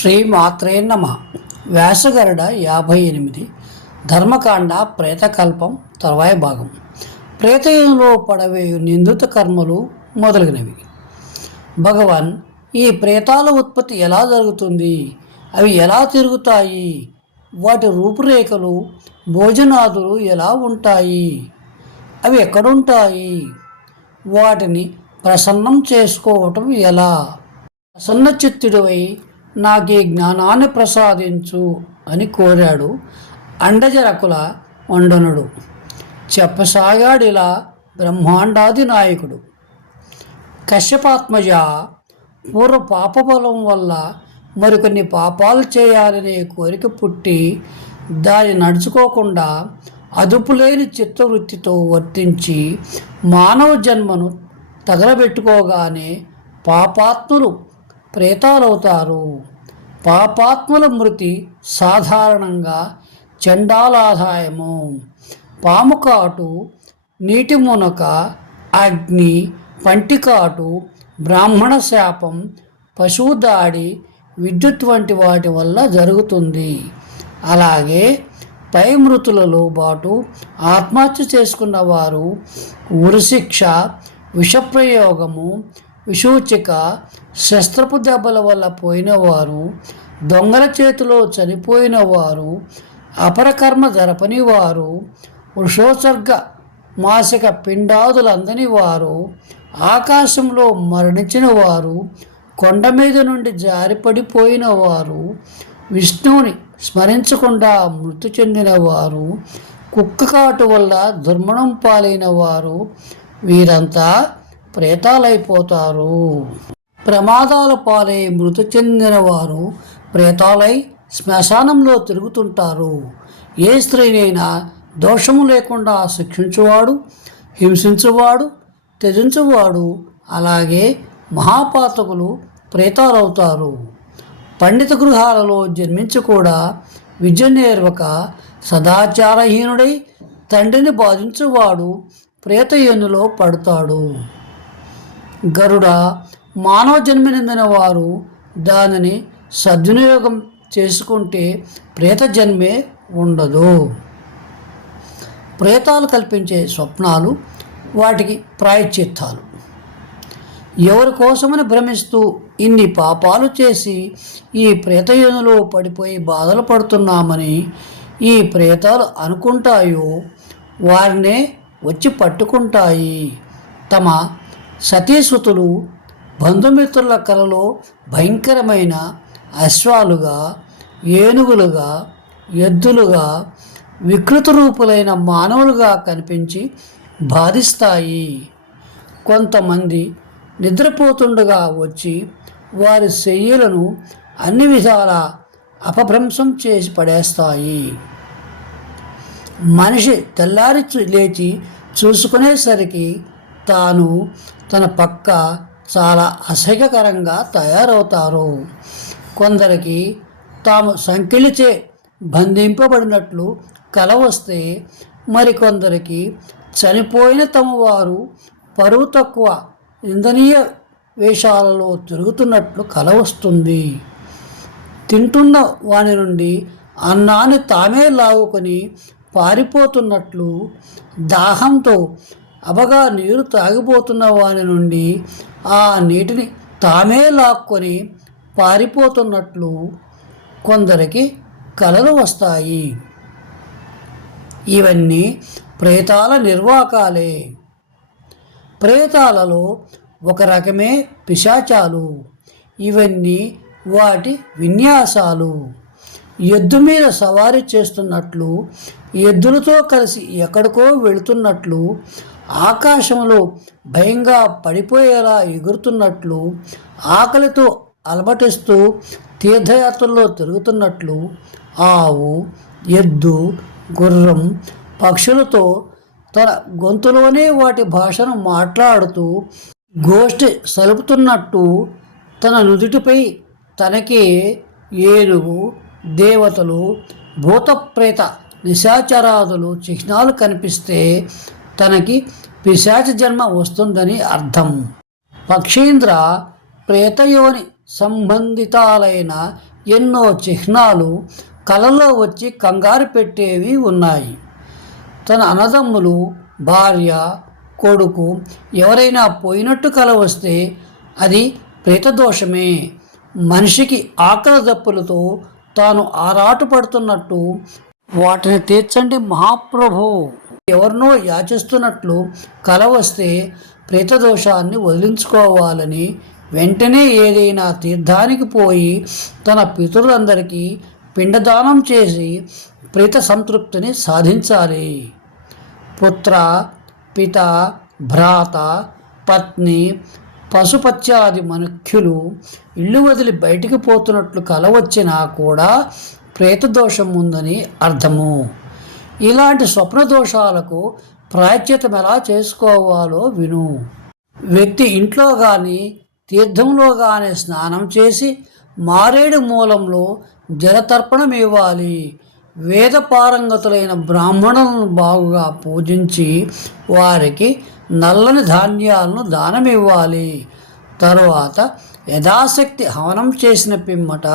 శ్రీ మాత్రే నమ. వ్యాసగరుడ యాభై ఎనిమిది. ధర్మకాండ ప్రేతకల్పం తర్వాయి భాగం. ప్రేతయంలో పడవే నిందిత కర్మలు మొదలగినవి. భగవాన్ ఈ ప్రేతాల ఉత్పత్తి ఎలా జరుగుతుంది? అవి ఎలా తిరుగుతాయి? వాటి రూపురేఖలు భోజనాదులు ఎలా ఉంటాయి? అవి ఎక్కడుంటాయి? వాటిని ప్రసన్నం చేసుకోవటం ఎలా? ప్రసన్న చిత్తుడివై నాకు ఈ జ్ఞానాన్ని ప్రసాదించు అని కోరాడు అండజరకుల వండనుడు. చెప్పసాగాడిలా బ్రహ్మాండాది నాయకుడు. కశ్యపాత్మజ పూర్వ పాపబలం వల్ల మరికొన్ని పాపాలు చేయాలనే కోరిక పుట్టి దాన్ని నడుచుకోకుండా అదుపులేని చిత్తవృత్తితో వర్తించి మానవ జన్మను తగలబెట్టుకోగానే పాపాత్ములు ప్రేతాలవుతారు. పాపాత్ముల మృతి సాధారణంగా చండాలాదాయము పాముకాటు నీటి మునక అగ్ని పంటికాటు బ్రాహ్మణ శాపం పశువు దాడి విద్యుత్ వంటి వాటి వల్ల జరుగుతుంది. అలాగే పై మృతులలో పాటు ఆత్మహత్య చేసుకున్న వారు ఉరిశిక్ష విషప్రయోగము విసూచిక శస్త్రపు దెబ్బల వల్ల పోయినవారు దొంగల చేతిలో చనిపోయిన వారు అపరకర్మ జరపని వారు వృషోత్సర్గ మాసిక పిండాదులందని వారు ఆకాశంలో మరణించిన వారు కొండ మీద నుండి జారిపడిపోయిన వారు విష్ణువుని స్మరించకుండా మృతి చెందిన వారు కుక్క కాటు వల్ల దుర్మణం పాలైన వారు వీరంతా ప్రేతాలైపోతారు. ప్రమాదాల పాలై మృతి చెందిన వారు ప్రేతాలై శ్మశానంలో తిరుగుతుంటారు. ఏ స్త్రీనైనా దోషము లేకుండా శిక్షించువాడు హింసించువాడు త్యజించువాడు అలాగే మహాపాతకులు ప్రేతాలవుతారు. పండిత గృహాలలో జన్మించి కూడా విద్య నేర్వక సదాచారహీనుడై తండ్రిని బాధించువాడు ప్రేతయనులో పడతాడు. గరుడ మానవ జన్మనిందిన వారు దానిని సద్వినియోగం చేసుకుంటే ప్రేత జన్మే ఉండదు. ప్రేతాలు కల్పించే స్వప్నాలు వాటికి ప్రాయశ్చిత్తాలు. ఎవరి కోసమని భ్రమిస్తూ ఇన్ని పాపాలు చేసి ఈ ప్రేతయోనిలో పడిపోయి బాధలు పడుతున్నామని ఈ ప్రేతాలు అనుకుంటాయో వారినే వచ్చి పట్టుకుంటాయి. తమ సతీసుతులు బంధుమిత్రుల కలలో భయంకరమైన అశ్వాలుగా ఏనుగులుగా ఎద్దులుగా వికృత రూపులైన మానవులుగా కనిపించి బాధిస్తాయి. కొంతమంది నిద్రపోతుండగా వచ్చి వారి శయ్యలను అన్ని విధాల అపభ్రంశం చేసి పడేస్తాయి. మనిషి తెల్లారి లేచి చూసుకునేసరికి తాను తన పక్క చాలా అసహ్యకరంగా తయారవుతారు. కొందరికి తాము సంకిలిచే బంధింపబడినట్లు కల వస్తే మరికొందరికి చనిపోయిన తమ వారు పరువు తక్కువ నిందనీయ వేషాలలో తిరుగుతున్నట్లు కల వస్తుంది. తింటున్న వాని నుండి అన్నాన్ని తామే లాగుకొని పారిపోతున్నట్లు దాహంతో అబగా నీరు తాగిపోతున్న వాని నుండి ఆ నీటిని తామే లాక్కొని పారిపోతున్నట్లు కొందరికి కలలు వస్తాయి. ఇవన్నీ ప్రేతాల నిర్వాకాలే. ప్రేతాలలో ఒక రకమే పిశాచాలు. ఇవన్నీ వాటి విన్యాసాలు. ఎద్దు మీద సవారీ చేస్తున్నట్లు ఎద్దులతో కలిసి ఎక్కడికో వెళుతున్నట్లు ఆకాశంలో భయంగా పడిపోయేలా ఎగురుతున్నట్లు ఆకలితో అలమటిస్తూ తీర్థయాత్రల్లో తిరుగుతున్నట్లు ఆవు ఎద్దు గుర్రం పక్షులతో తన గొంతులోనే వాటి భాషను మాట్లాడుతూ గోష్ఠి సలుపుతున్నట్టు తన నుదుటిపై తనకే ఏనుగు దేవతలు భూతప్రేత నిశాచరాదులు చిహ్నాలు కనిపిస్తే తనకి పిశాచ జన్మ వస్తుందని అర్థం. పక్షీంద్ర ప్రేతయోని సంబంధితాలైన ఎన్నో చిహ్నాలు కలలో వచ్చి కంగారు పెట్టేవి ఉన్నాయి. తన అన్నదమ్ములు భార్య కొడుకు ఎవరైనా పోయినట్టు కల వస్తే అది ప్రేతదోషమే. మనిషికి ఆకలి దప్పులతో తాను ఆరాటు పడుతున్నట్టు వాటిని తీర్చండి మహాప్రభు. ఎవరినో యాచిస్తున్నట్లు కల వస్తే ప్రేతదోషాన్ని వదిలించుకోవాలని వెంటనే ఏదైనా తీర్థానికి పోయి తన పితరులందరికీ పిండదానం చేసి ప్రేత సంతృప్తిని సాధించాలి. పుత్ర పిత భ్రాత పత్ని పశుపత్యాది మనుఖ్యులు ఇల్లు వదిలి బయటికి పోతున్నట్లు కల వచ్చినా కూడా ప్రేతదోషం ఉందని అర్థము. ఇలాంటి స్వప్న దోషాలకు ప్రాయశ్చితం ఎలా చేసుకోవాలో విను. వ్యక్తి ఇంట్లో కానీ తీర్థంలో కానీ స్నానం చేసి మారేడు మూలంలో జలతర్పణం ఇవ్వాలి. వేద పారంగతులైన బ్రాహ్మణులను బాగుగా పూజించి వారికి నల్లని ధాన్యాలను దానమివ్వాలి. తరువాత యథాశక్తి హవనం చేసిన పిమ్మట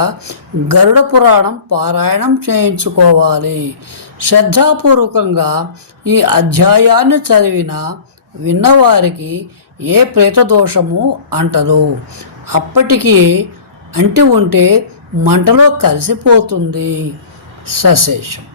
గరుడ పురాణం పారాయణం చేయించుకోవాలి. శ్రద్ధాపూర్వకంగా ఈ అధ్యాయాన్ని చదివిన విన్నవారికి ఏ ప్రేతదోషము అంటదు. అప్పటికి అంటి ఉంటే మంటలో కలిసిపోతుంది. సశేషం.